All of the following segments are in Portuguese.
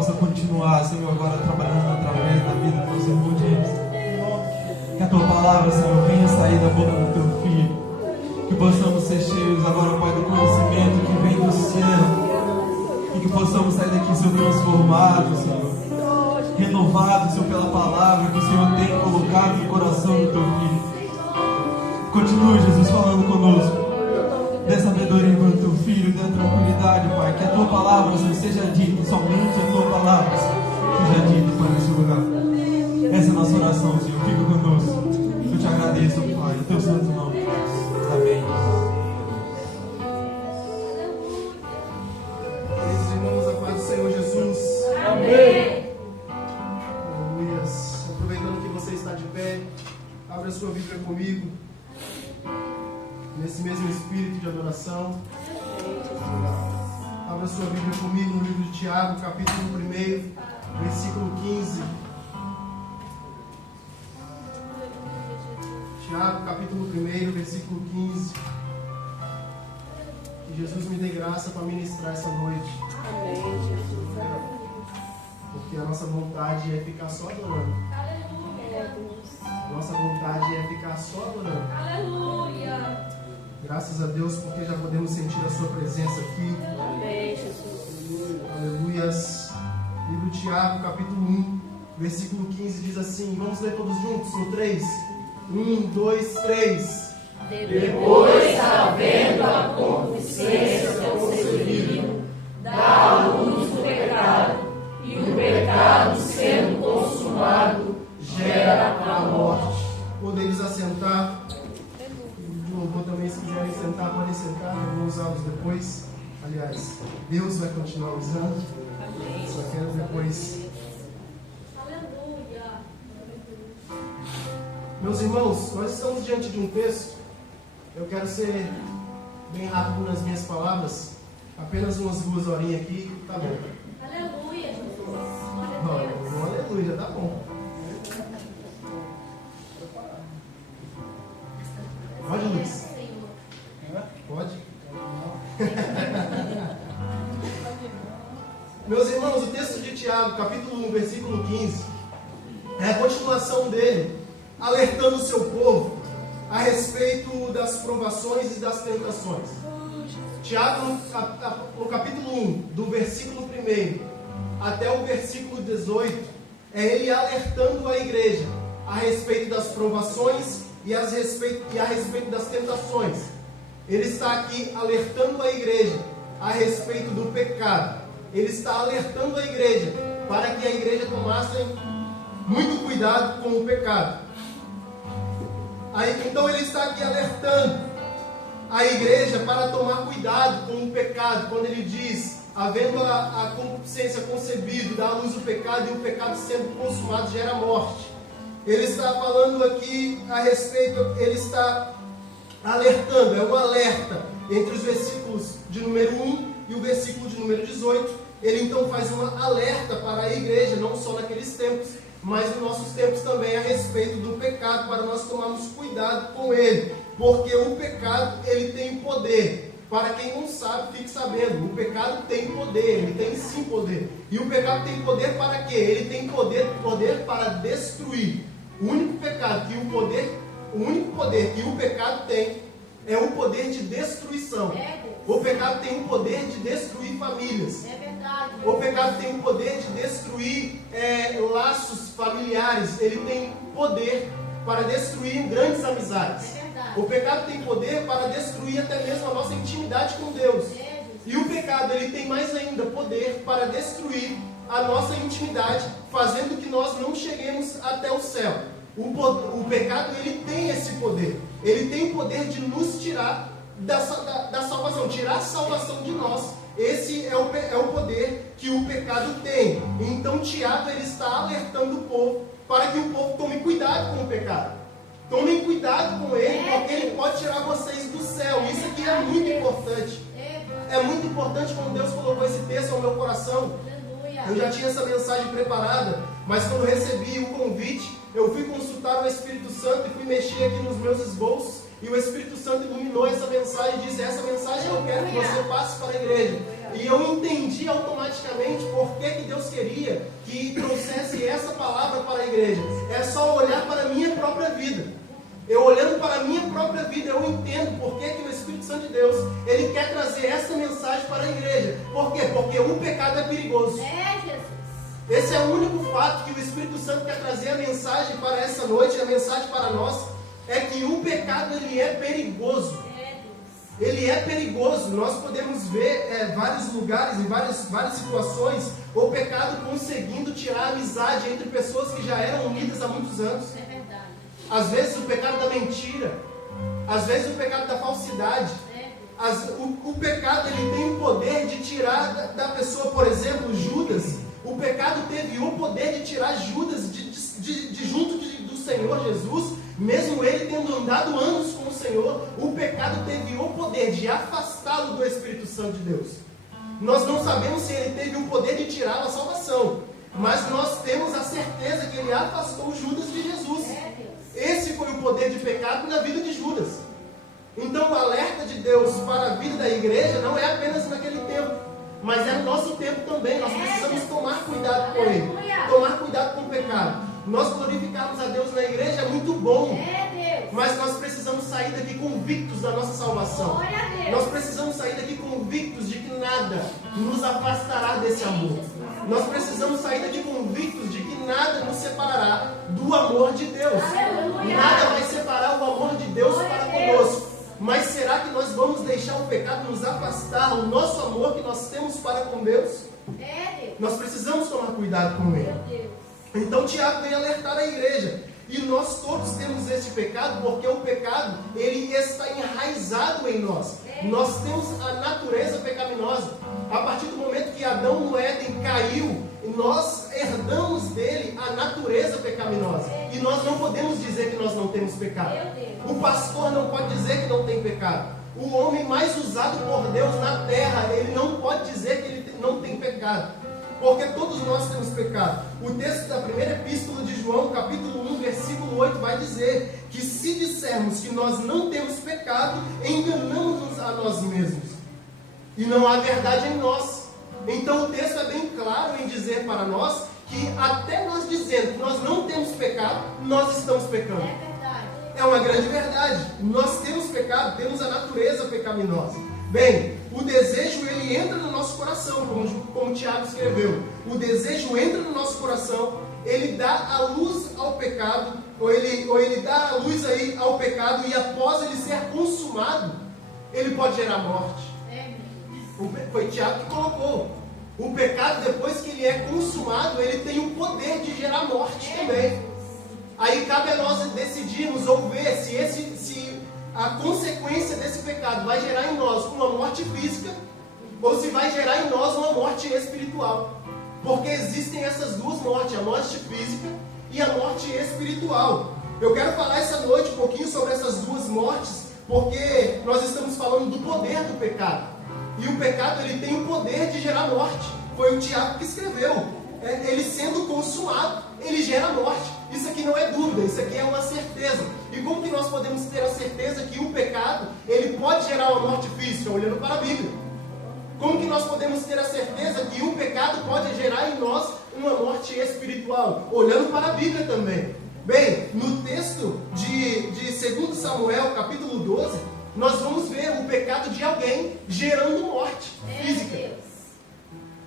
possa continuar, Senhor, agora trabalhando através da vida do nosso irmão James. Que a tua palavra, Senhor, venha sair da boca do teu filho. Que possamos ser cheios agora, Pai, do conhecimento que vem do céu. E que possamos sair daqui, Senhor, transformados, Senhor. Renovados, Senhor, pela palavra que o Senhor tem colocado no coração do teu filho. Continue, Jesus, falando conosco. Dê sabedoria para o teu filho, dê tranquilidade, Pai. Que a tua palavra, Senhor, seja dita. Somente a tua palavra, Senhor, seja dita, Pai, nesse lugar. Essa é a nossa oração, Senhor. Fica conosco. Eu te agradeço, Pai, em teu santo nome. Amém. Queridos irmãos, a paz do Senhor Jesus. Amém. Aleluias. Aproveitando que você está de pé, abra a sua Bíblia comigo. Nesse mesmo espírito de adoração. Abra a sua Bíblia comigo no livro de Tiago, capítulo 1, versículo 15. Tiago, capítulo 1, versículo 15. Que Jesus me dê graça para ministrar essa noite. Amém, Jesus. Porque a nossa vontade é ficar só adorando. Nossa vontade é ficar só adorando. Aleluia. Graças a Deus, porque já podemos sentir a sua presença aqui. Amém, Jesus. Aleluias. Livro de Tiago, capítulo 1, versículo 15 diz assim. Vamos ler todos juntos no 3. 1, 2, 3. Depois, havendo a concupiscência concebido, dá à luz o pecado, e o pecado, sendo consumado, gera a morte. Podeis assentar. De louvor também, se quiserem sentar, podem sentar. Eu vou usá-los depois. Aliás, Deus vai continuar usando. Só quero depois. Aleluia. Meus irmãos, nós estamos diante de um texto. Eu quero ser bem rápido nas minhas palavras. Apenas umas 2 horinhas aqui, tá bom. Aleluia, Jesus. Não, aleluia, tá bom. Pode, Luiz? Pode? Meus irmãos, o texto de Tiago, capítulo 1, versículo 15, é a continuação dele, alertando o seu povo a respeito das provações e das tentações. Tiago, no capítulo 1, do versículo 1 até o versículo 18, é ele alertando a igreja a respeito das provações e a respeito das tentações. Ele está aqui alertando a igreja a respeito do pecado. Ele está alertando a igreja para que a igreja tomasse muito cuidado com o pecado. Então ele está aqui alertando a igreja para tomar cuidado com o pecado, quando ele diz, havendo a concupiscência concebido, dá à luz o pecado, e o pecado sendo consumado gera morte. Ele está falando aqui a respeito, ele está alertando, é um alerta entre os versículos de número 1 e o versículo de número 18. Ele então faz uma alerta para a igreja, não só naqueles tempos, mas nos nossos tempos também, a respeito do pecado, para nós tomarmos cuidado com ele, porque o pecado, ele tem poder. Para quem não sabe, fique sabendo, o pecado tem poder, ele tem sim poder. E o pecado tem poder para quê? Ele tem poder para destruir. O único poder que o pecado tem é o poder de destruição. O pecado tem o poder de destruir famílias. É verdade. O pecado tem o poder de destruir laços familiares. Ele tem poder para destruir grandes amizades. É verdade. O pecado tem poder para destruir até mesmo a nossa intimidade com Deus. E o pecado, ele tem mais ainda poder para destruir a nossa intimidade, fazendo que nós não cheguemos até o céu. O pecado, ele tem esse poder. Ele tem o poder de nos tirar da salvação, tirar a salvação de nós. Esse é o poder que o pecado tem. Então Tiago, ele está alertando o povo para que o povo tome cuidado com o pecado. Tomem cuidado com ele, porque ele pode tirar vocês do céu. Isso aqui é muito importante. É muito importante quando Deus colocou esse texto ao meu coração. Eu já tinha essa mensagem preparada, mas quando recebi o convite, eu fui consultar o Espírito Santo e fui mexer aqui nos meus esboços. e o Espírito Santo iluminou essa mensagem e disse: essa mensagem eu quero que você passe para a igreja. E eu entendi automaticamente por que Deus queria que trouxesse essa palavra para a igreja. É só olhar para a minha própria vida. Eu olhando para a minha própria vida, eu entendo por que o Espírito Santo de Deus, ele quer trazer essa mensagem para a igreja. Por quê? Porque o pecado é perigoso. Jesus. Esse é o único fato que o Espírito Santo quer trazer a mensagem para essa noite, a mensagem para nós, é que o pecado ele é perigoso. Ele é perigoso. Nós podemos ver vários lugares, em várias situações, o pecado conseguindo tirar a amizade entre pessoas que já eram unidas há muitos anos. É verdade. Às vezes o pecado da mentira, às vezes o pecado da falsidade. O pecado ele tem o poder de tirar da pessoa, por exemplo, Judas. O pecado teve o poder de tirar Judas de junto do Senhor Jesus, mesmo ele tendo andado anos com o Senhor. O pecado teve o poder de afastá-lo do Espírito Santo de Deus. Nós não sabemos se ele teve o poder de tirá-lo da salvação, mas nós temos a certeza que ele afastou Judas de Jesus. Esse foi o poder de pecado na vida de Judas. Então o alerta de Deus para a vida da igreja não é apenas naquele tempo, mas é no nosso tempo também. Nós precisamos tomar cuidado com ele, tomar cuidado com o pecado. Nós glorificarmos a Deus na igreja é muito bom, mas nós precisamos sair daqui convictos da nossa salvação. Nós precisamos sair daqui convictos de que nada nos afastará desse amor. Nós precisamos sair daqui convictos de que nada nos separará do amor de Deus. Nada vai separar o amor de Deus para conosco. Mas será que nós vamos deixar o pecado nos afastar o nosso amor que nós temos para com Deus? Nós precisamos tomar cuidado com ele. Então Tiago vem alertar a igreja. E nós todos temos esse pecado, porque o pecado ele está enraizado em nós. Nós temos a natureza pecaminosa. A partir do momento que Adão no Éden caiu, nós herdamos dele a natureza pecaminosa. E nós não podemos dizer que nós não temos pecado. O pastor não pode dizer que não tem pecado. O homem mais usado por Deus na terra, ele não pode dizer que ele não tem pecado. Porque todos nós temos pecado. O texto da primeira epístola de João, capítulo 1, versículo 8, vai dizer que se dissermos que nós não temos pecado, enganamos-nos a nós mesmos. E não há verdade em nós. Então o texto é bem claro em dizer para nós que até nós dizendo que nós não temos pecado, nós estamos pecando. É uma grande verdade. Nós temos pecado, temos a natureza pecaminosa. Bem, o desejo ele entra no nosso coração, como Tiago escreveu. O desejo entra no nosso coração, ele dá a luz ao pecado, ou ele dá a luz aí ao pecado, e após ele ser consumado, ele pode gerar morte. Foi Tiago que colocou. O pecado, depois que ele é consumado, ele tem o poder de gerar morte também. Aí cabe a nós decidirmos ou ver se a consequência desse pecado vai gerar em nós uma morte física ou se vai gerar em nós uma morte espiritual. Porque existem essas duas mortes, a morte física e a morte espiritual. Eu quero falar essa noite um pouquinho sobre essas duas mortes, porque nós estamos falando do poder do pecado. E o pecado ele tem o poder de gerar morte. Foi o Tiago que escreveu. Ele sendo consumado, ele gera morte. Isso aqui não é dúvida, isso aqui é uma certeza. E como que nós podemos ter a certeza que o pecado ele pode gerar uma morte física? Olhando para a Bíblia. Como que nós podemos ter a certeza que o pecado pode gerar em nós uma morte espiritual? Olhando para a Bíblia também. Bem, no texto de 2 Samuel, capítulo 12, nós vamos ver o pecado de alguém gerando morte física.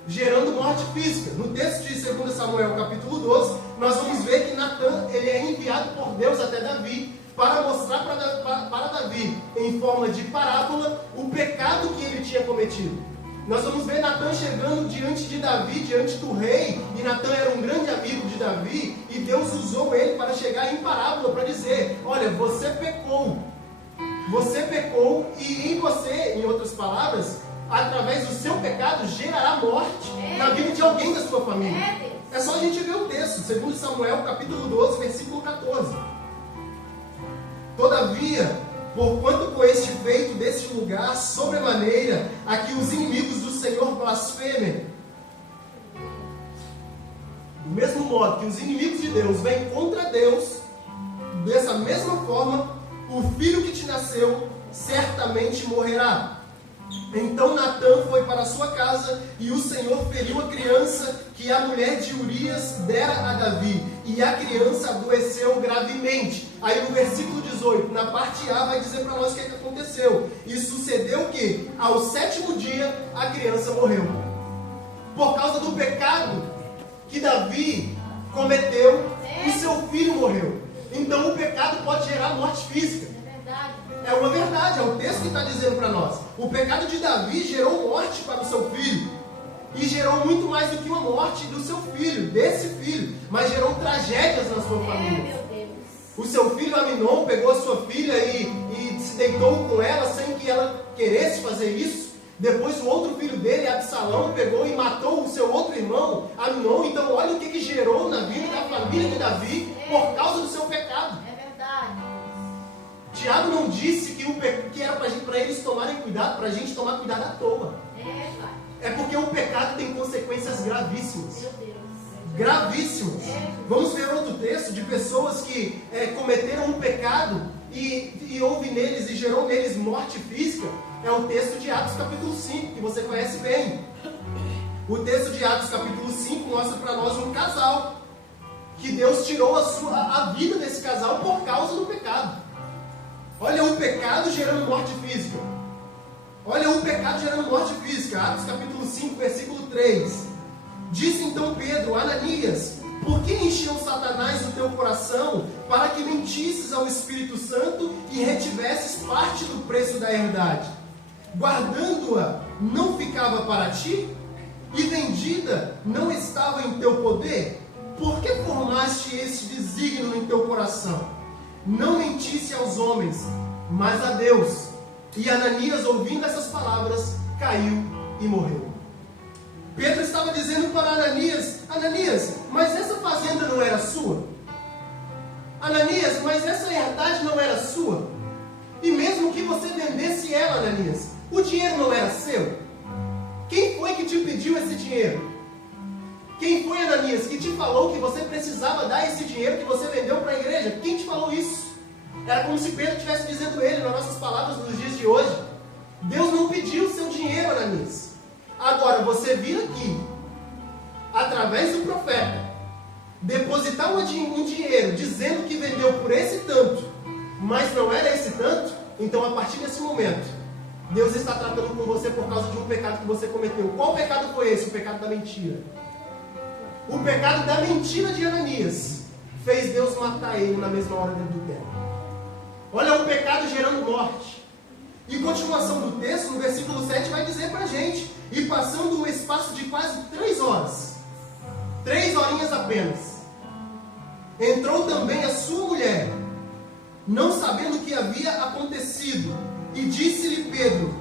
Gerando morte física. No texto de 2 Samuel, capítulo 12, nós vamos ver que Natã ele é enviado por Deus até Davi, para mostrar para Davi, em forma de parábola, o pecado que ele tinha cometido. Nós vamos ver Natã chegando diante de Davi, diante do rei, e Natã era um grande amigo de Davi, e Deus usou ele para chegar em parábola, para dizer, olha, você pecou, e em você, em outras palavras, através do seu pecado, gerará morte na vida de alguém da sua família. É só a gente ver o texto, 2 Samuel, capítulo 12, versículo 14. Todavia, porquanto com este feito deste lugar, sobremaneira, a que os inimigos do Senhor blasfemem. Do mesmo modo que os inimigos de Deus vêm contra Deus, dessa mesma forma, o filho que te nasceu certamente morrerá. Então Natã foi para sua casa, e o Senhor feriu a criança que a mulher de Urias dera a Davi, e a criança adoeceu gravemente. Aí no versículo 18, na parte A, vai dizer para nós o que aconteceu. E sucedeu que, ao 7º dia, a criança morreu. Por causa do pecado que Davi cometeu, o seu filho morreu. Então o pecado pode gerar morte física. É uma verdade, é o texto que está dizendo para nós. O pecado de Davi gerou morte para o seu filho. E gerou muito mais do que uma morte do seu filho, desse filho. Mas gerou tragédias na sua família. O seu filho Aminon pegou a sua filha e se deitou com ela sem que ela queresse fazer isso. Depois o outro filho dele, Absalão, pegou e matou o seu outro irmão, Aminon. Então olha o que gerou na vida da família de Davi por causa do seu pecado. É verdade. Tiago não disse que era para eles tomarem cuidado, para a gente tomar cuidado à toa. Pai. É porque o pecado tem consequências gravíssimas. Meu Deus. Gravíssimas. Vamos ver outro texto de pessoas que cometeram um pecado e houve neles e gerou neles morte física. É o texto de Atos capítulo 5, que você conhece bem. O texto de Atos capítulo 5 mostra para nós um casal que Deus tirou a vida desse casal por causa do pecado. Olha o pecado gerando morte física. Olha o pecado gerando morte física. Atos capítulo 5, versículo 3. Disse então Pedro: Ananias, por que encheu Satanás o teu coração para que mentisses ao Espírito Santo e retivesses parte do preço da herdade? Guardando-a não ficava para ti? E vendida não estava em teu poder? Por que formaste este desígnio em teu coração? Não mentisse aos homens, mas a Deus. E Ananias, ouvindo essas palavras, caiu e morreu. Pedro estava dizendo para Ananias: Ananias, mas essa fazenda não era sua? Ananias, mas essa herdade não era sua? E mesmo que você vendesse ela, Ananias, o dinheiro não era seu? Quem foi que te pediu esse dinheiro? Quem foi, Ananias, que te falou que você precisava dar esse dinheiro que você vendeu para a igreja? Quem te falou isso? Era como se Pedro estivesse dizendo ele, nas nossas palavras nos dias de hoje. Deus não pediu o seu dinheiro, Ananias. Agora, você vir aqui, através do profeta, depositar um dinheiro dizendo que vendeu por esse tanto, mas não era esse tanto, então a partir desse momento, Deus está tratando com você por causa de um pecado que você cometeu. Qual pecado foi esse? O pecado da mentira. O pecado da mentira de Ananias fez Deus matar ele na mesma hora dentro do templo. Olha o pecado gerando morte. E continuação do texto, no versículo 7, vai dizer para a gente: e passando um espaço de quase 3 horas, 3 horinhas apenas, entrou também a sua mulher, não sabendo o que havia acontecido, e disse-lhe Pedro: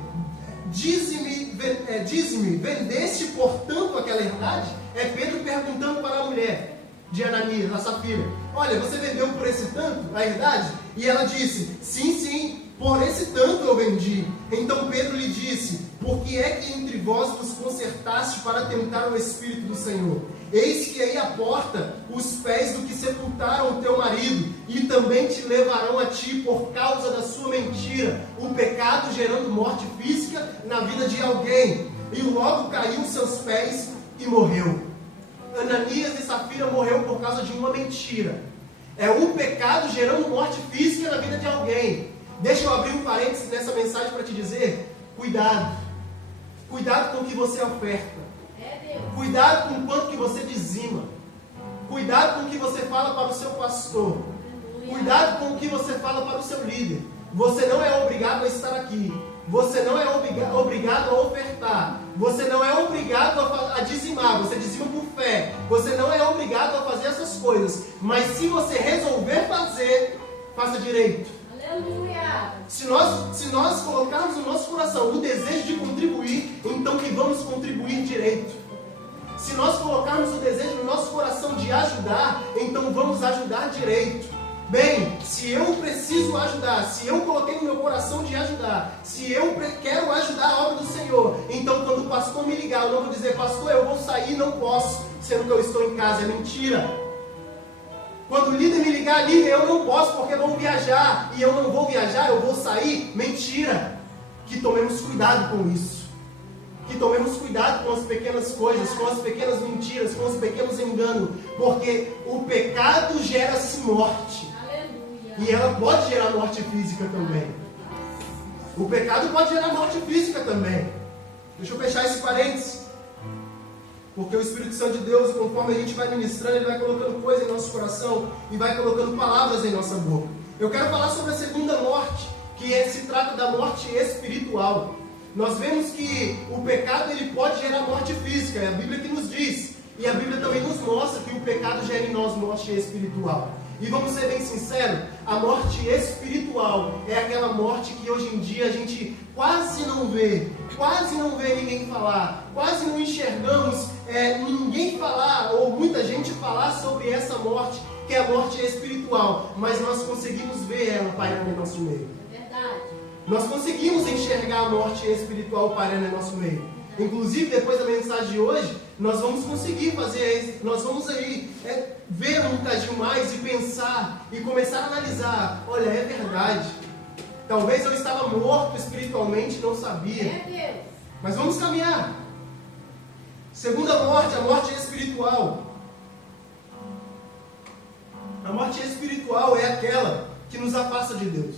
dize-me, vendeste portanto aquela herdade? É Pedro perguntando para a mulher de Ananias, a Safira: olha, você vendeu por esse tanto a herdade? E ela disse: sim, por esse tanto eu vendi. Então Pedro lhe disse: por que é que entre vós vos concertaste para tentar o Espírito do Senhor? Eis que aí à porta os pés do que sepultaram o teu marido, e também te levarão a ti por causa da sua mentira, o pecado gerando morte física na vida de alguém. E logo caiu os seus pés e morreu. Ananias e Safira morreu por causa de uma mentira. É o pecado gerando morte física na vida de alguém. Deixa eu abrir um parênteses nessa mensagem para te dizer: cuidado. Cuidado com o que você oferta. Cuidado com o quanto que você dizima. Cuidado com o que você fala para o seu pastor. Cuidado com o que você fala para o seu líder. Você não é obrigado a estar aqui. Você não é obrigado a ofertar. Você não é obrigado a dizimar. Você dizima por fé. Você não é obrigado a fazer essas coisas. Mas se você resolver fazer, faça direito. Aleluia! Se nós colocarmos no nosso coração o desejo de contribuir, então que vamos contribuir direito. Se nós colocarmos o desejo no nosso coração de ajudar, então vamos ajudar direito. Bem, se eu preciso ajudar, se eu coloquei no meu coração de ajudar, se eu quero ajudar a obra do Senhor, então quando o pastor me ligar, eu não vou dizer: pastor, eu vou sair, não posso, sendo que eu estou em casa. É mentira. Quando o líder me ligar, líder, eu não posso porque vou viajar. E eu não vou viajar, eu vou sair. Mentira. Que tomemos cuidado com isso. Que tomemos cuidado com as pequenas coisas, com as pequenas mentiras, com os pequenos enganos. Porque o pecado gera-se morte. Aleluia. E ela pode gerar morte física também. O pecado pode gerar morte física também. Deixa eu fechar esse parênteses. Porque o Espírito Santo de Deus, conforme a gente vai ministrando, ele vai colocando coisas em nosso coração e vai colocando palavras em nossa boca. Eu quero falar sobre a segunda morte, que se trata da morte espiritual. Nós vemos que o pecado ele pode gerar morte física, é a Bíblia que nos diz. E a Bíblia também nos mostra que o pecado gera em nós morte espiritual. E vamos ser bem sinceros, a morte espiritual é aquela morte que hoje em dia a gente quase não vê ninguém falar, quase não enxergamos ninguém falar, ou muita gente falar sobre essa morte, que é a morte espiritual, mas nós conseguimos ver ela pairando em nosso meio. É verdade. Nós conseguimos enxergar a morte espiritual pairando em nosso meio. Inclusive, depois da mensagem de hoje, nós vamos conseguir fazer isso. Nós vamos aí ver um bocadinho mais e pensar e começar a analisar. Olha, é verdade. Talvez eu estava morto espiritualmente, não sabia. É Deus. Mas vamos caminhar. Segunda morte, a morte espiritual. A morte espiritual é aquela que nos afasta de Deus.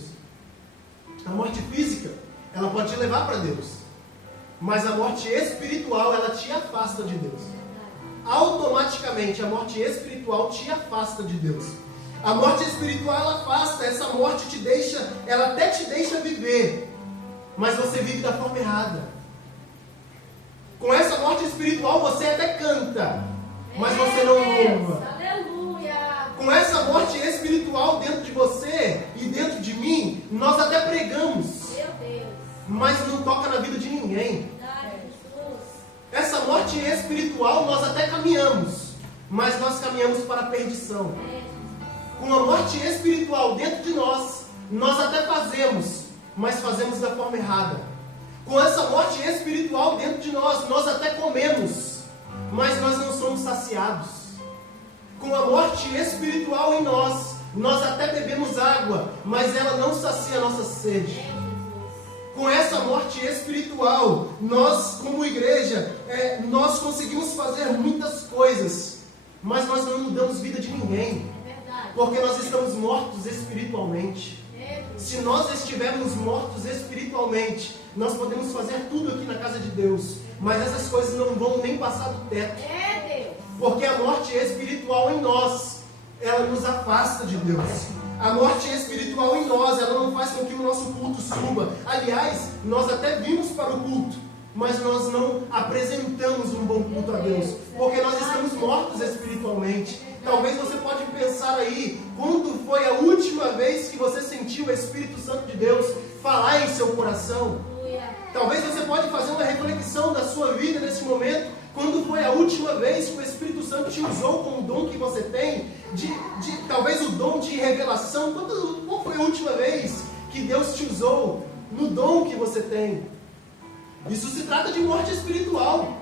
A morte física, ela pode te levar para Deus. Mas a morte espiritual, ela te afasta de Deus. Automaticamente, a morte espiritual te afasta de Deus. A morte espiritual, ela afasta. Essa morte te deixa, ela até te deixa viver. Mas você vive da forma errada. Com essa morte espiritual, você até canta. Mas você não louva. Aleluia. Com essa morte espiritual dentro de você e dentro de mim, nós até pregamos. Meu Deus. Mas não toca na vida de ninguém. Verdade, Jesus. Essa morte espiritual nós até caminhamos, mas nós caminhamos para a perdição. Com a morte espiritual dentro de nós, nós até fazemos, mas fazemos da forma errada. Com essa morte espiritual dentro de nós, nós até comemos, mas nós não somos saciados. Com a morte espiritual em nós, nós até bebemos água, mas ela não sacia a nossa sede. Com essa morte espiritual, nós como igreja, nós conseguimos fazer muitas coisas, mas nós não mudamos vida de ninguém, porque nós estamos mortos espiritualmente. Se nós estivermos mortos espiritualmente, nós podemos fazer tudo aqui na casa de Deus, mas essas coisas não vão nem passar do teto, porque a morte espiritual em nós, ela nos afasta de Deus. A morte espiritual em nós, ela não faz com que o nosso culto suba. Aliás, nós até vimos para o culto, mas nós não apresentamos um bom culto a Deus, porque nós estamos mortos espiritualmente. Talvez você pode pensar aí, quando foi a última vez que você sentiu o Espírito Santo de Deus falar em seu coração? Talvez você pode fazer uma reflexão da sua vida nesse momento. Quando foi a última vez que o Espírito Santo te usou com o dom que você tem? Talvez o dom de revelação. Qual foi a última vez que Deus te usou no dom que você tem? Isso se trata de morte espiritual.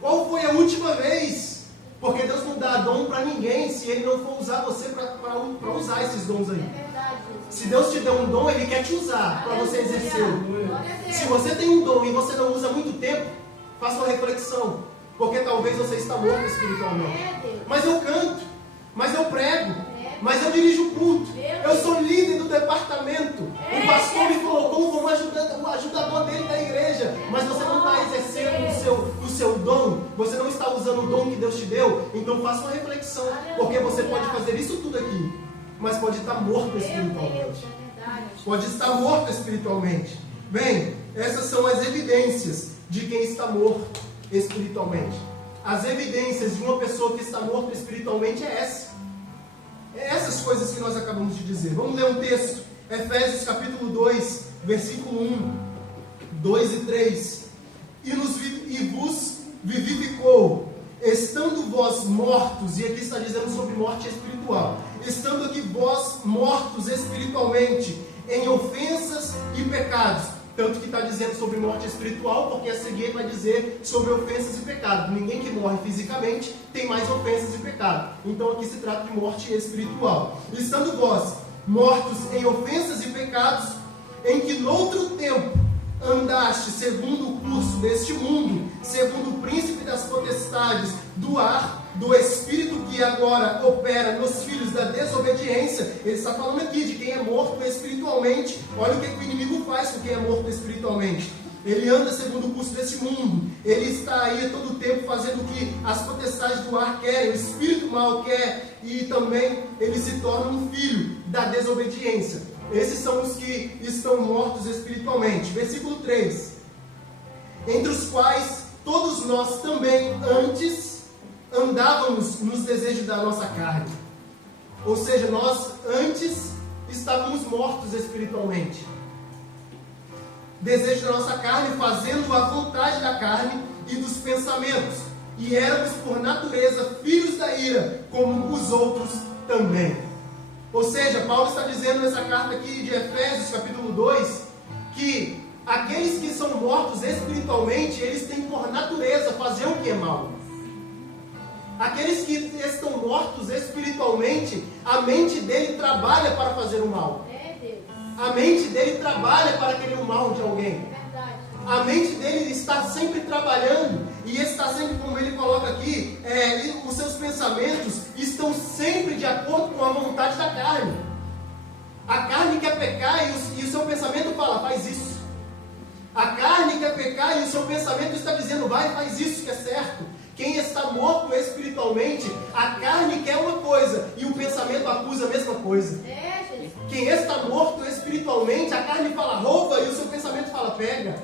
Qual foi a última vez? Porque Deus não dá dom para ninguém se Ele não for usar você para usar esses dons aí. Se Deus te deu um dom, Ele quer te usar para você exercer. Se você tem um dom e você não usa há muito tempo, faça uma reflexão, porque talvez você está morto espiritualmente. Mas eu canto, mas eu prego, mas eu dirijo o culto, eu sou líder do departamento, o pastor me colocou como ajudador dele da igreja, mas você não está exercendo o seu dom, você não está usando o dom que Deus te deu. Então faça uma reflexão, porque você pode fazer isso tudo aqui, mas pode estar morto espiritualmente. Pode estar morto espiritualmente. Bem, essas são as evidências de quem está morto espiritualmente. As evidências de uma pessoa que está morta espiritualmente essas coisas que nós acabamos de dizer. Vamos ler um texto, Efésios capítulo 2, versículo 1, 2 e 3. E vos vivificou, estando vós mortos, e aqui está dizendo sobre morte espiritual, estando aqui vós mortos espiritualmente, em ofensas e pecados, Tanto que está dizendo sobre morte espiritual, porque a seguir vai dizer sobre ofensas e pecados. Ninguém que morre fisicamente tem mais ofensas e pecados. Então aqui se trata de morte espiritual. Estando vós mortos em ofensas e pecados, em que noutro tempo andaste segundo o curso deste mundo, segundo o príncipe das potestades do ar, do espírito que agora opera nos filhos da desobediência. Ele está falando aqui de quem é morto espiritualmente. Olha o que o inimigo faz com quem é morto espiritualmente. Ele anda segundo o curso desse mundo. Ele está aí todo o tempo fazendo o que as potestades do ar querem, o espírito mal quer, e também ele se torna um filho da desobediência. Esses são os que estão mortos espiritualmente. Versículo 3. Entre os quais todos nós também antes andávamos nos desejos da nossa carne. Ou seja, nós antes estávamos mortos espiritualmente. Desejo da nossa carne, fazendo a vontade da carne e dos pensamentos. E éramos por natureza filhos da ira, como os outros também. Ou seja, Paulo está dizendo nessa carta aqui de Efésios, capítulo 2, que aqueles que são mortos espiritualmente, eles têm por natureza fazer o que é mal. Aqueles que estão mortos espiritualmente, a mente dele trabalha para fazer o mal. A mente dele trabalha para querer o mal de alguém. A mente dele está sempre trabalhando e está sempre, como ele coloca aqui, os seus pensamentos estão sempre de acordo com a vontade da carne. A carne quer pecar e o seu pensamento fala, faz isso. A carne quer pecar e o seu pensamento está dizendo, vai, faz isso que é certo. Quem está morto espiritualmente, a carne quer uma coisa e o pensamento acusa a mesma coisa. Quem está morto espiritualmente, a carne fala rouba e o seu pensamento fala pega.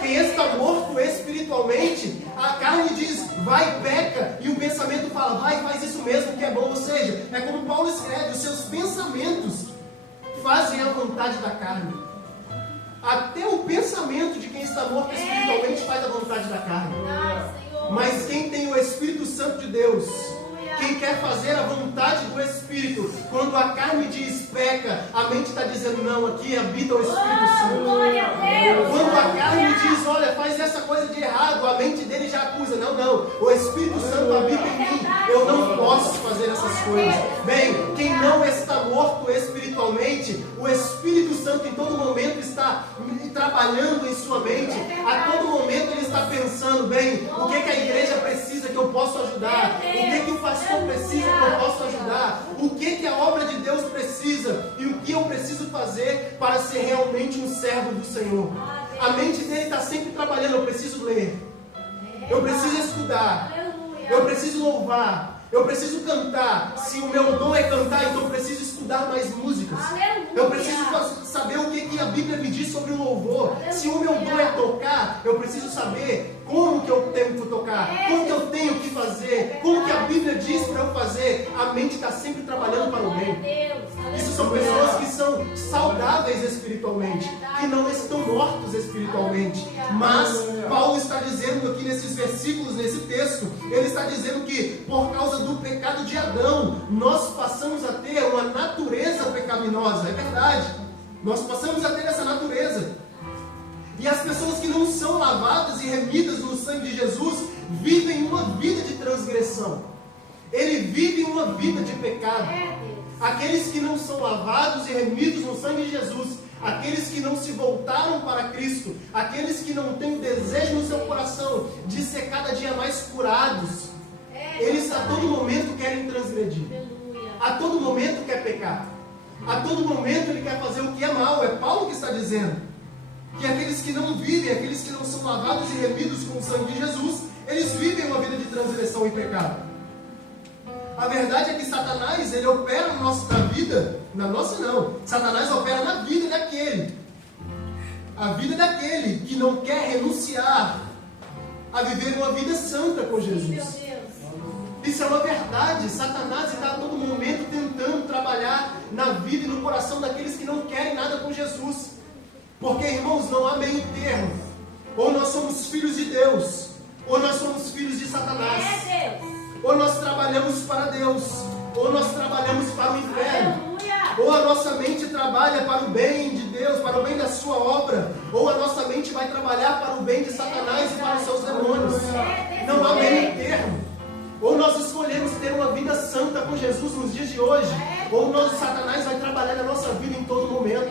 Quem está morto espiritualmente, a carne diz vai, peca, e o pensamento fala vai, faz isso mesmo que é bom. Ou seja, é como Paulo escreve, os seus pensamentos fazem a vontade da carne. Até o pensamento de quem está morto espiritualmente faz a vontade da carne. Mas quem tem o Espírito Santo de Deus, quem quer fazer a vontade do Espírito, quando a carne diz peca, a mente está dizendo não, aqui habita o Espírito Santo. Quando a carne diz, olha, faz essa coisa de errado, a mente dele já acusa, não, o Espírito Santo habita em mim, eu não posso fazer essas coisas. Bem, quem não está morto espiritualmente, o Espírito Santo em todo momento está trabalhando em sua mente, a todo momento ele está pensando, bem, o que a igreja precisa que eu posso ajudar, o que o pastor precisa que eu posso ajudar, o que a obra de Deus precisa e o que eu preciso fazer para ser realmente um servo do Senhor. A mente dele está sempre trabalhando, eu preciso ler, eu preciso estudar, eu preciso louvar, eu preciso cantar. Se o meu dom é cantar, então eu preciso estudar mais músicas. Eu preciso saber o que a Bíblia me diz sobre o louvor. Se o meu dom é tocar, eu preciso saber como que eu tenho que tocar, como que eu tenho que fazer, como que a Bíblia diz para eu fazer. A mente está sempre trabalhando para o bem. Isso são pessoas que são saudáveis espiritualmente, que não estão mortos espiritualmente. Mas Paulo está dizendo aqui nesses versículos, nesse texto, ele está dizendo que por causa do pecado de Adão, nós passamos a ter uma natureza pecaminosa. É verdade, nós passamos a ter essa natureza. E as pessoas que não são lavadas e remidas no sangue de Jesus vivem uma vida de transgressão. Ele vive uma vida de pecado. Aqueles que não são lavados e remidos no sangue de Jesus, aqueles que não se voltaram para Cristo, aqueles que não têm desejo no seu coração de ser cada dia mais curados, eles a todo momento querem transgredir. A todo momento quer pecar. A todo momento ele quer fazer o que é mal. É Paulo que está dizendo que aqueles que não vivem, aqueles que não são lavados e remidos com o sangue de Jesus, eles vivem uma vida de transgressão e pecado. A verdade é que Satanás, ele opera na vida, na nossa não. Satanás opera na vida daquele. A vida daquele que não quer renunciar a viver uma vida santa com Jesus. Isso é uma verdade. Satanás está a todo momento tentando trabalhar na vida e no coração daqueles que não querem nada com Jesus. Porque, irmãos, não há meio termo. Ou nós somos filhos de Deus, ou nós somos filhos de Satanás. Ou nós trabalhamos para Deus, ou nós trabalhamos para o inferno. Ou a nossa mente trabalha para o bem de Deus, Deus, para o bem da sua obra, ou a nossa mente vai trabalhar para o bem de Satanás e para os seus demônios. Não há meio termo. Ou nós escolhemos ter uma vida santa com Jesus nos dias de hoje, ou Satanás vai trabalhar na nossa vida em todo momento.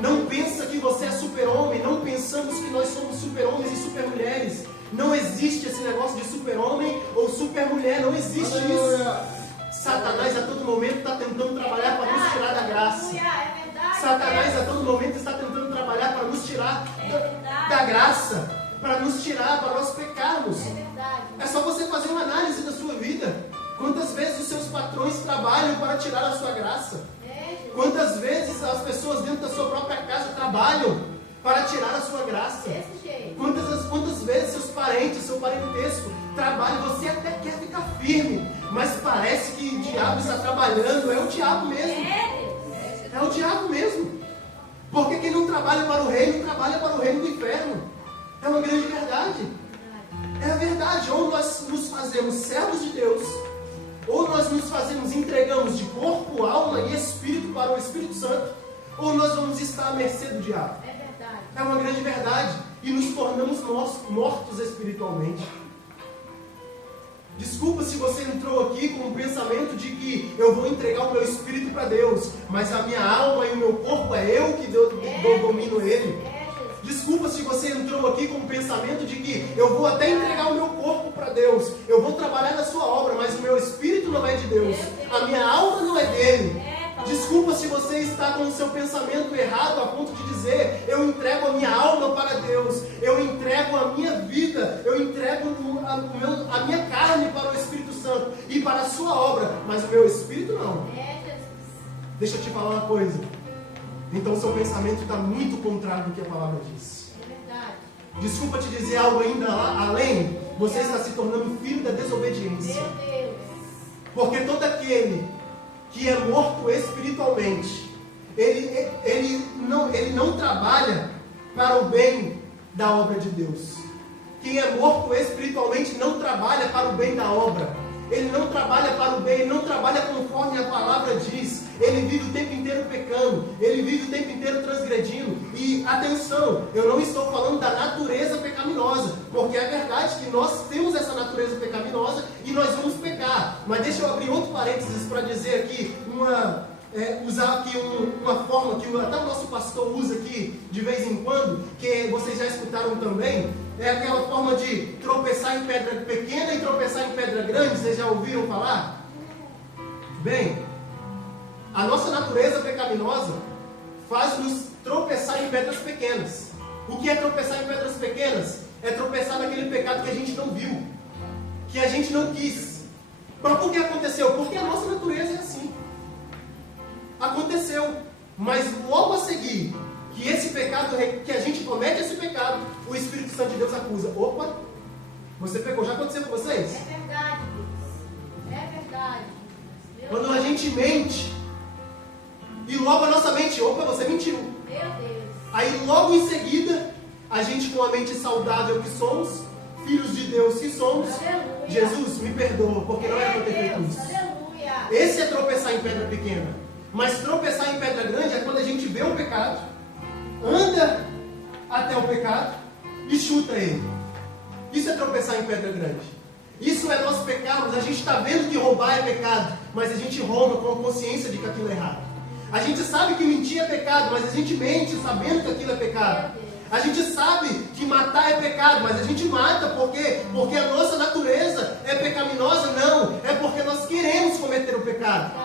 Não pensa que você é super-homem, não pensamos que nós somos super-homens e super-mulheres. Não existe esse negócio de super-homem ou super-mulher, não existe isso. Satanás a todo momento está tentando trabalhar para nos tirar da graça. Satanás a todo momento está tentando trabalhar para nos tirar da graça, para nos tirar, para nós pecarmos. É só você fazer uma análise da sua vida. Quantas vezes os seus patrões trabalham para tirar a sua graça? Quantas vezes as pessoas dentro da sua própria casa trabalham para tirar a sua graça? Quantas vezes seus parentes, seu parentesco trabalham, você até quer ficar firme, mas parece que o diabo está trabalhando, é o diabo mesmo. É o diabo mesmo. Porque quem não trabalha para o reino, trabalha para o reino do inferno. É uma grande verdade. É a verdade. Ou nós nos fazemos servos de Deus, ou nós entregamos de corpo, alma e espírito para o Espírito Santo, ou nós vamos estar à mercê do diabo. É uma grande verdade. E nos tornamos mortos espiritualmente. Desculpa se você entrou aqui com o pensamento de que eu vou entregar o meu espírito para Deus, mas a minha alma e o meu corpo é eu que domino ele. Desculpa se você entrou aqui com o pensamento de que eu vou até entregar o meu corpo para Deus, eu vou trabalhar na sua obra, mas o meu espírito não é de Deus, a minha alma não é dele. Desculpa se você está com o seu pensamento errado a ponto de dizer: eu entrego a minha alma para Deus, eu entrego a minha vida, eu entrego a minha carne para o Espírito Santo e para a sua obra, mas o meu espírito não. Deixa eu te falar uma coisa. Então o seu pensamento está muito contrário do que a palavra diz. Desculpa te dizer algo ainda além. Você está se tornando filho da desobediência. Porque todo aquele que é morto espiritualmente, ele não trabalha para o bem da obra de Deus. Quem é morto espiritualmente não trabalha para o bem da obra. Ele não trabalha para o bem, ele não trabalha conforme a palavra diz. Ele vive o tempo inteiro pecando, ele vive o tempo inteiro transgredindo. E atenção, eu não estou falando da natureza pecaminosa, porque é verdade que nós temos essa natureza pecaminosa e nós vamos pecar. Mas deixa eu abrir outro parênteses para dizer aqui, usar aqui uma forma que até o nosso pastor usa aqui de vez em quando, que vocês já escutaram também. É aquela forma de tropeçar em pedra pequena e tropeçar em pedra grande. Vocês já ouviram falar? Bem, a nossa natureza pecaminosa faz-nos tropeçar em pedras pequenas. O que é tropeçar em pedras pequenas? É tropeçar naquele pecado que a gente não viu, que a gente não quis. Mas por que aconteceu? Porque a nossa natureza é assim. Aconteceu, mas logo a seguir que esse pecado, que a gente comete esse pecado, o Espírito Santo de Deus acusa. Opa, você pecou. Já aconteceu com vocês? É verdade, Deus. É verdade. Quando a gente mente, e logo a nossa mente, opa, você mentiu. Meu Deus. Aí logo em seguida, a gente com a mente saudável que somos, filhos de Deus que somos, Aleluia. Jesus, me perdoa, porque não era para ter feito Deus. isso. Aleluia. Esse é tropeçar em pedra pequena. Mas tropeçar em pedra grande é quando a gente vê o pecado, anda até o pecado e chuta ele. Isso é tropeçar em pedra grande. Isso é nós pecarmos. A gente está vendo que roubar é pecado, mas a gente rouba com a consciência de que aquilo é errado. A gente sabe que mentir é pecado, mas a gente mente sabendo que aquilo é pecado. A gente sabe que matar é pecado, mas a gente mata porque a nossa natureza é pecaminosa? Não, é porque nós queremos cometer o pecado.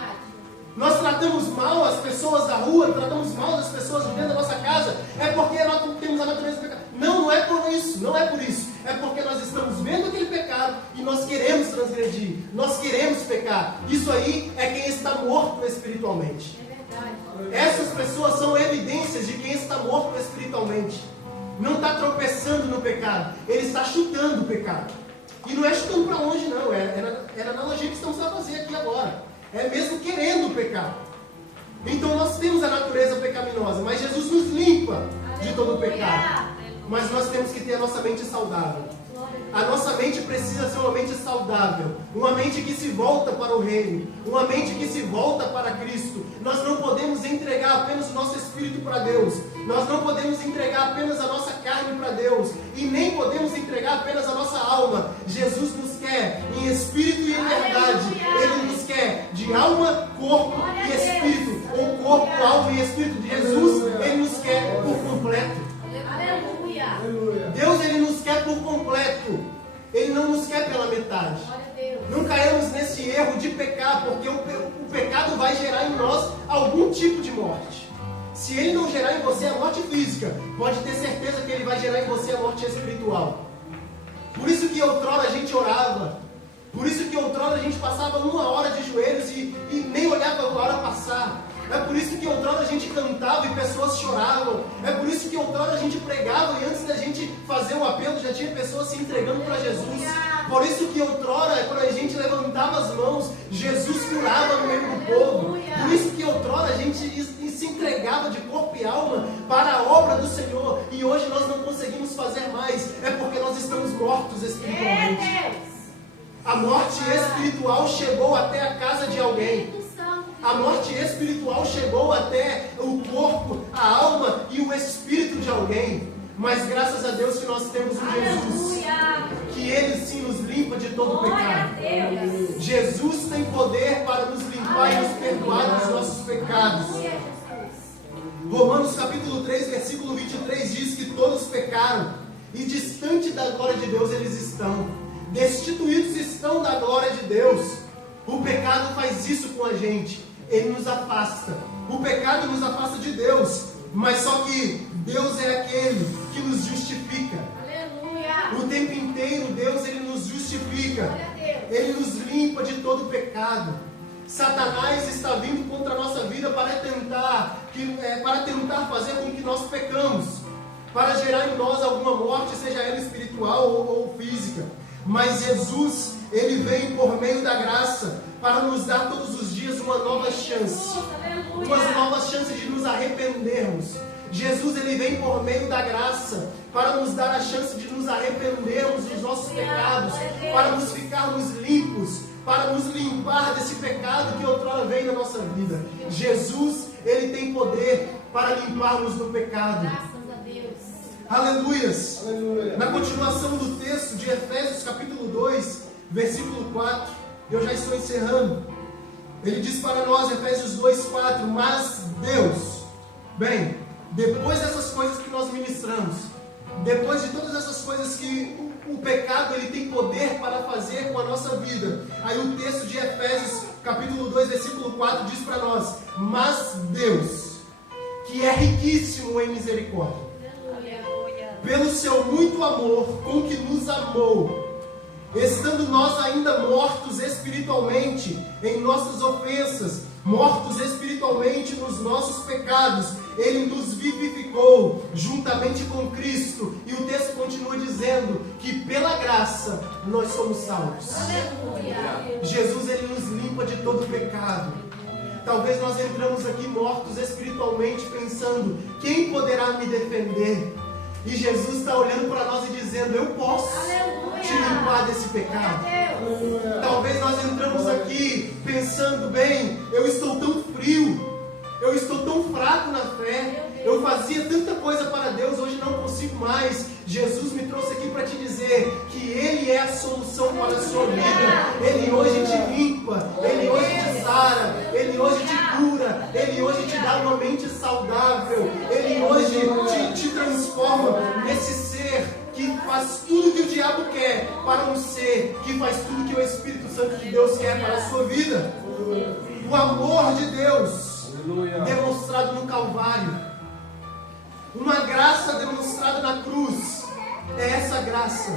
Nós tratamos mal as pessoas da rua, tratamos mal as pessoas de dentro da nossa casa, é porque nós temos a natureza do pecado. Não é por isso, não é por isso. É porque nós estamos vendo aquele pecado e nós queremos transgredir, nós queremos pecar. Isso aí é quem está morto espiritualmente. Essas pessoas são evidências de quem está morto espiritualmente. Não está tropeçando no pecado, ele está chutando o pecado. E não é chutando para longe não, é na analogia que estamos a fazer aqui agora. É mesmo querendo pecar. Então nós temos a natureza pecaminosa, mas Jesus nos limpa de todo o pecado. Mas nós temos que ter a nossa mente saudável. A nossa mente precisa ser uma mente saudável, uma mente que se volta para o reino, uma mente que se volta para Cristo. Nós não podemos entregar apenas o nosso espírito para Deus, Nós não podemos entregar apenas a nossa carne para Deus e nem podemos entregar apenas a nossa alma. Jesus nos quer em espírito e em verdade. Ele nos quer de alma, corpo e espírito, ou corpo, alma e espírito de Jesus. Ele nos quer por completo. Aleluia. Deus, Ele nos quer por completo. Ele não nos quer pela metade. Não caímos nesse erro de pecar, porque o pecado vai gerar em nós algum tipo de morte. Se ele não gerar em você a morte física, pode ter certeza que ele vai gerar em você a morte espiritual. Por isso que outrora a gente orava. Por isso que outrora a gente passava 1 hora de joelhos e nem olhava a hora passar. É por isso que outrora a gente cantava e pessoas choravam. É por isso que outrora a gente pregava e antes da gente fazer o apelo já tinha pessoas se entregando para Jesus. Por isso que outrora, quando a gente levantava as mãos, Jesus curava no meio do povo. Por isso que outrora a gente se entregava de corpo e alma para a obra do Senhor. E hoje nós não conseguimos fazer mais. É porque nós estamos mortos espiritualmente. A morte espiritual chegou até a casa de alguém. A morte espiritual chegou até o corpo, a alma e o espírito de alguém. Mas graças a Deus que nós temos um Jesus, que Ele sim nos limpa de todo o pecado. Jesus tem poder para nos limpar e nos perdoar dos nossos pecados. Romanos capítulo 3, versículo 23 diz que todos pecaram e distante da glória de Deus eles estão. Destituídos estão da glória de Deus. O pecado faz isso com a gente. Ele nos afasta. O pecado nos afasta de Deus. Mas só que Deus é aquele que nos justifica. Aleluia. O tempo inteiro Deus, Ele nos justifica. Ele nos limpa de todo pecado. Satanás está vindo contra a nossa vida para tentar fazer com que nós pecamos, para gerar em nós alguma morte, seja ela espiritual ou física. Mas Jesus, Ele vem por meio da graça para nos dar todos os dias uma nova chance. Uma nova chance de nos arrependermos. Jesus, Ele vem por meio da graça para nos dar a chance de nos arrependermos dos nossos pecados, para nos ficarmos limpos, para nos limpar desse pecado que outrora veio na nossa vida. Jesus, Ele tem poder para limpar-nos do pecado. Graças a Deus. Aleluias. Aleluia. Na continuação do texto de Efésios capítulo 2, versículo 4, eu já estou encerrando. Ele diz para nós, Efésios 2, 4, mas Deus, bem, depois dessas coisas que nós ministramos, depois de todas essas coisas que o pecado ele tem poder para fazer com a nossa vida, aí o texto de Efésios capítulo 2, versículo 4 diz para nós, mas Deus, que é riquíssimo em misericórdia, pelo seu muito amor com que nos amou, estando nós ainda mortos espiritualmente em nossas ofensas, mortos espiritualmente nos nossos pecados, Ele nos vivificou juntamente com Cristo. E o texto continua dizendo que pela graça nós somos salvos. Aleluia. Jesus, Ele nos limpa de todo pecado. Talvez nós entramos aqui mortos espiritualmente pensando, quem poderá me defender? E Jesus está olhando para nós e dizendo, eu posso te limpar desse pecado. Talvez nós entramos aqui pensando, bem, eu estou tão frio, eu estou tão fraco na fé, eu fazia tanta coisa para Deus, hoje não consigo mais. Jesus me trouxe aqui para te dizer que Ele é a solução para a sua vida. Ele hoje te limpa, Ele hoje te sara, Ele hoje te cura, Ele hoje te dá uma mente saudável, Ele hoje te transforma nesse ser que faz tudo que o diabo quer para um ser que faz tudo que o Espírito Santo de Deus quer para a sua vida. O amor de Deus demonstrado no Calvário, uma graça demonstrada na cruz, é essa graça,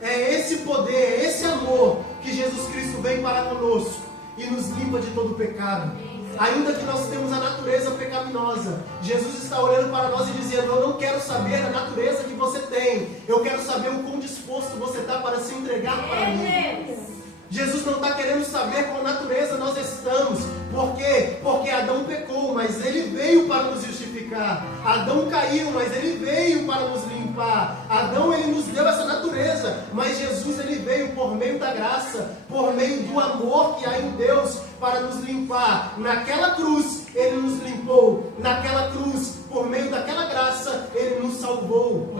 é esse poder, é esse amor que Jesus Cristo vem para conosco e nos limpa de todo pecado. Ainda que nós temos a natureza pecaminosa, Jesus está olhando para nós e dizendo, eu não quero saber a natureza que você tem, eu quero saber o quão disposto você está para se entregar para mim. Jesus não está querendo saber qual natureza nós estamos. Por quê? Porque Adão pecou, mas ele veio para nos justificar. Adão caiu, mas ele veio para nos limpar. Adão, ele nos deu essa natureza, mas Jesus, ele veio por meio da graça, por meio do amor que há em Deus, para nos limpar. Naquela cruz, Ele nos limpou. Naquela cruz, por meio daquela graça, Ele nos salvou.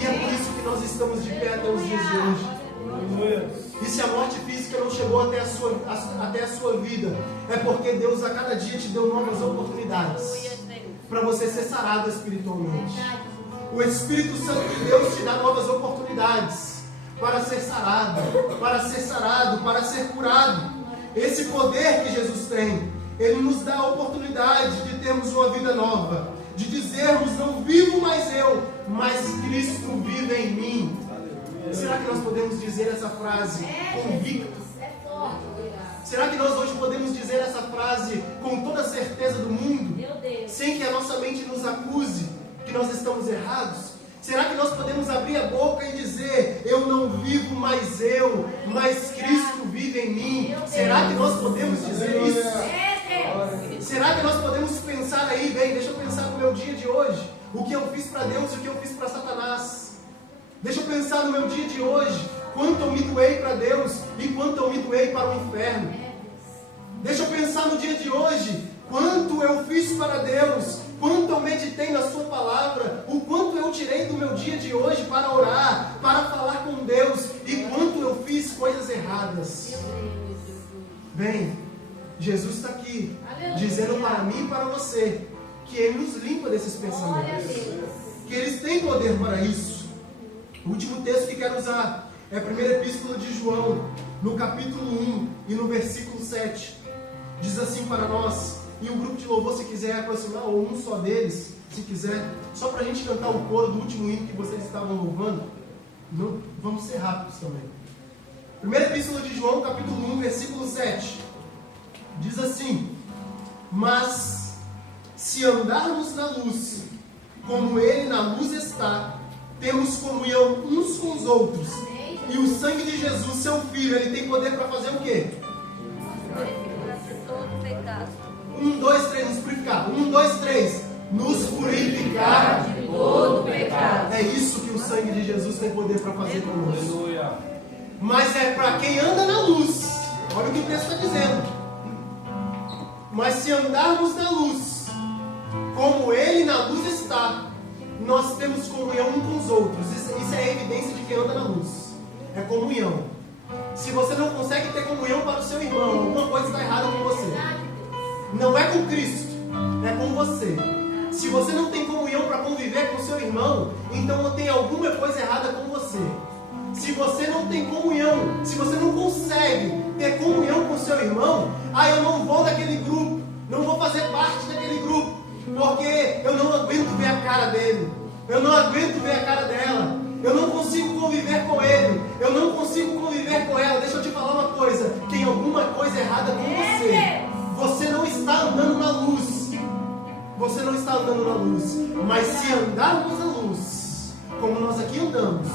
E é por isso que nós estamos de pé até os dias de hoje. E se a morte física não chegou até a sua vida, é porque Deus a cada dia te deu novas oportunidades para você ser sarado espiritualmente. O Espírito Santo de Deus te dá novas oportunidades para ser sarado, para ser curado. Esse poder que Jesus tem, Ele nos dá a oportunidade de termos uma vida nova, de dizermos: não vivo mais eu, mas Cristo vive em mim. Será que nós podemos dizer essa frase convictos? Será que nós hoje podemos dizer essa frase com toda a certeza do mundo, sem que a nossa mente nos acuse que nós estamos errados? Será que nós podemos abrir a boca e dizer: eu não vivo mais eu, mas Cristo vive em mim? Será que nós podemos dizer isso? Será que nós podemos pensar aí, bem, deixa eu pensar no meu dia de hoje, o que eu fiz para Deus e o que eu fiz para Satanás? Deixa eu pensar no meu dia de hoje, quanto eu me doei para Deus e quanto eu me doei para o inferno. Deixa eu pensar no dia de hoje, quanto eu fiz para Deus, quanto eu meditei na sua palavra, o quanto eu tirei do meu dia de hoje para orar, para falar com Deus, e quanto eu fiz coisas erradas. Bem, Jesus está aqui, dizendo para mim e para você, que Ele nos limpa desses pensamentos, que Ele tem poder para isso. O último texto que quero usar é a primeira epístola de João, no capítulo 1 e no versículo 7. Diz assim para nós, e o grupo de louvor, se quiser aproximar, ou um só deles, se quiser, só para a gente cantar o coro do último hino que vocês estavam louvando. Não, vamos ser rápidos também. Primeira epístola de João, capítulo 1, versículo 7. Diz assim: mas se andarmos na luz, como Ele na luz está, temos comunhão uns com os outros. E o sangue de Jesus, seu Filho, Ele tem poder para fazer o quê? Todo pecado. 1, 2, 3, nos purificar. 1, 2, 3. Nos purificar de todo pecado. É isso que o sangue de Jesus tem poder para fazer conosco. Mas é para quem anda na luz. Olha o que o texto está dizendo. Mas se andarmos na luz, como Ele na luz está, nós temos comunhão uns com os outros. Isso é a evidência de quem anda na luz. É comunhão. Se você não consegue ter comunhão para o seu irmão, alguma coisa está errada com você. Não é com Cristo, é com você. Se você não tem comunhão para conviver com o seu irmão, então tem alguma coisa errada com você. Se você não tem comunhão, se você não consegue ter comunhão com o seu irmão, eu não vou naquele grupo, não vou fazer parte daquele grupo, porque eu não aguento ver a cara dele, eu não aguento ver a cara dela, eu não consigo conviver com ele, eu não consigo conviver com ela. Deixa eu te falar uma coisa: tem alguma coisa errada com você. Você não está andando na luz. Você não está andando na luz. Mas se andarmos na luz, como nós aqui andamos,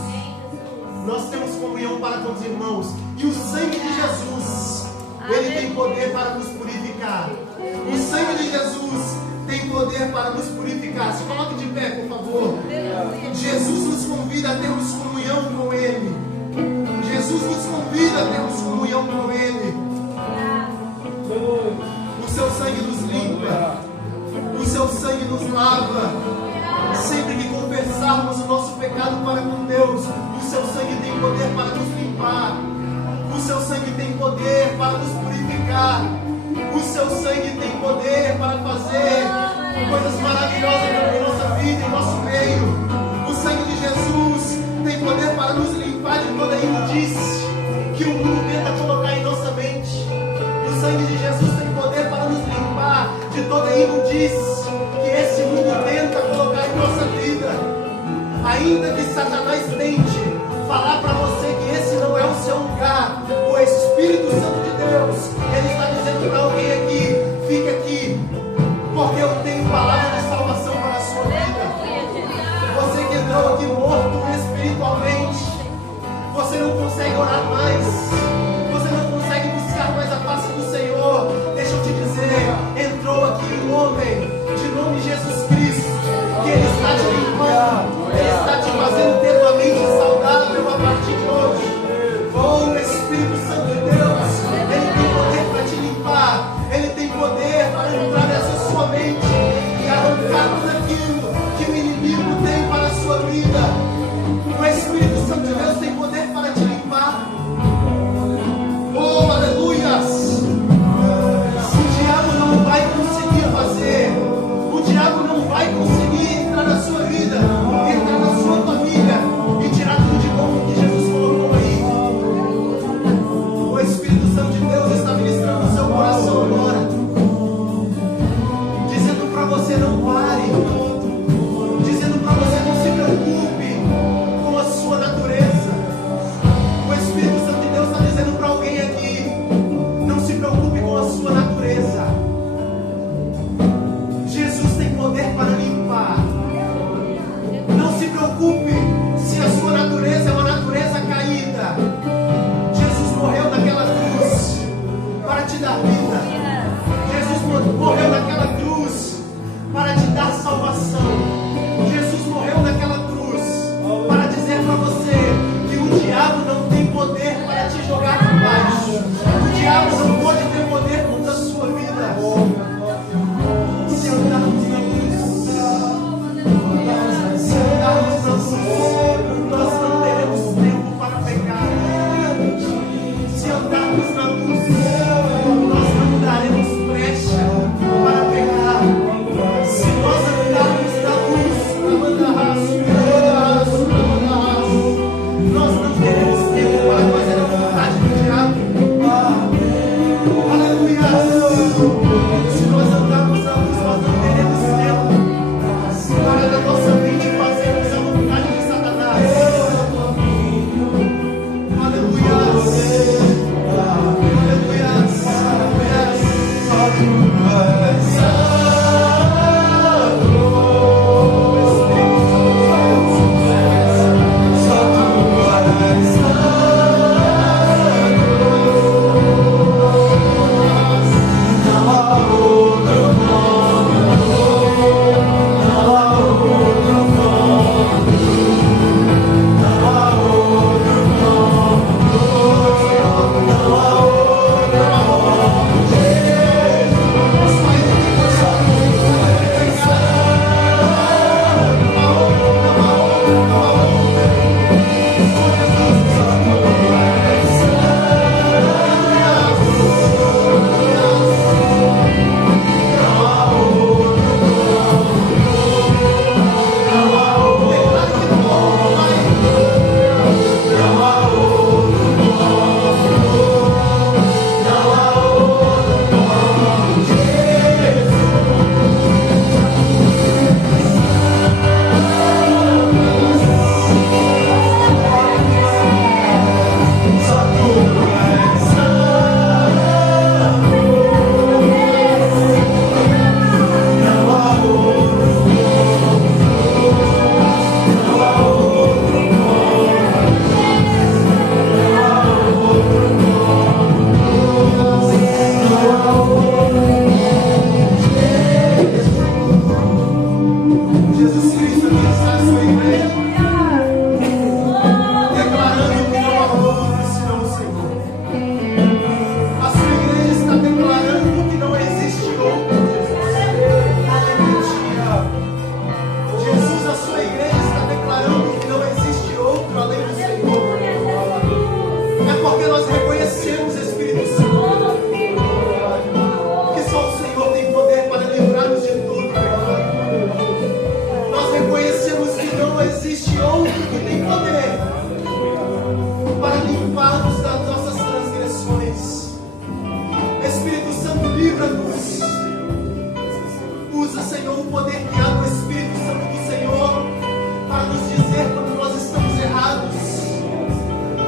nós temos comunhão para com os irmãos. E o sangue de Jesus, Ele tem poder para nos purificar. O sangue de Jesus tem poder para nos purificar. Se coloque de pé, por favor. Jesus nos convida a termos comunhão com Ele. Jesus nos convida a termos comunhão com Ele. O seu sangue nos limpa. O seu sangue nos lava. Sempre que confessarmos o nosso pecado para com Deus, o seu sangue tem poder para nos limpar. O seu sangue tem poder para nos purificar. O seu sangue tem poder para fazer coisas maravilhosas em nossa vida, em nosso meio. O sangue de Jesus tem poder para nos limpar de toda imundície que o mundo tenta colocar em nossa mente. O sangue de Jesus tem poder para nos limpar de toda imundície que esse mundo tenta colocar em nossa vida. Ainda que Satanás tente falar para você que esse não é o seu lugar, o Espírito Santo de Deus, Ele está dizendo para alguém aqui: fica aqui, porque eu tenho palavra de salvação para a sua vida. Você que entrou aqui morto espiritualmente, você não consegue orar mais, você não consegue buscar mais a face do Senhor. Deixa eu te dizer, entrou aqui um homem, de nome Jesus Cristo, que Ele está te limpando, Ele está te fazendo ter uma mente saudável a partir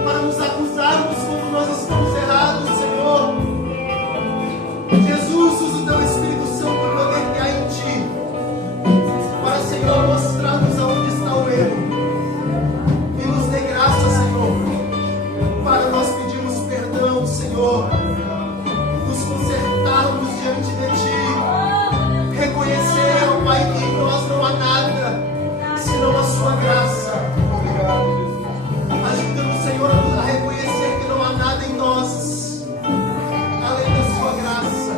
para nos acusarmos quando nós estamos errados, Senhor. Jesus, usa o teu Espírito Santo, o poder que há em ti, para, Senhor, mostrar-nos aonde está o erro. E nos dê graça, Senhor, para nós pedirmos perdão, Senhor, nos consertarmos diante de ti, reconhecer, ó Pai, que em nós não há nada senão a sua graça. Ajuda-nos, Senhor, a reconhecer que não há nada em nós além da sua graça,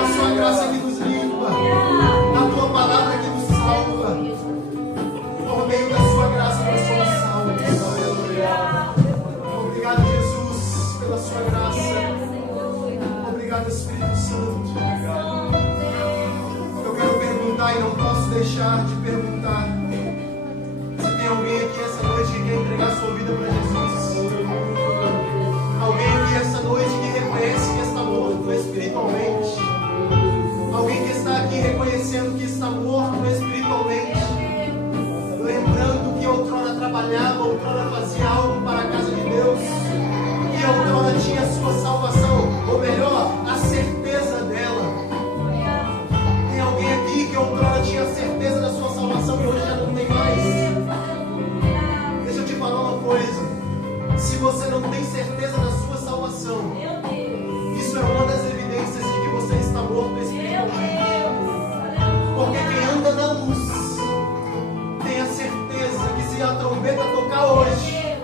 a sua graça que nos limpa, a tua palavra que nos salva. Por meio da sua graça nós somos salvos. Obrigado, Jesus, pela sua graça. Obrigado, Espírito Santo. Eu quero perguntar e não posso deixar de perguntar. Se tem alguém aqui essa noite que quer entregar sua vida para Jesus, alguém aqui essa noite que reconhece que está morto espiritualmente, alguém que está aqui reconhecendo que está morto espiritualmente, lembrando que outrora trabalhava, outrora fazia algo para a casa de Deus, que outrora tinha a sua salvação, ou melhor, a certeza dela. Tem alguém aqui que outrora tinha a certeza da sua salvação e hoje já não tem mais? Deixa eu te falar uma coisa. Se você não tem certeza da sua salvação, isso é uma das evidências de que você está morto espiritualmente. Porque quem anda na luz tem a certeza que se a trombeta tocar hoje,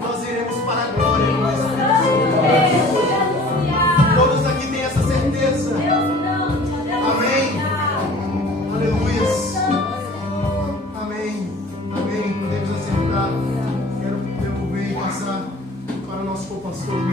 nós iremos para a glória do Espírito Santo. Todos aqui têm essa certeza. Amém. Aleluias. Amém. Amém. Podemos acertar. Quero devolver e passar para o nosso co-pastor.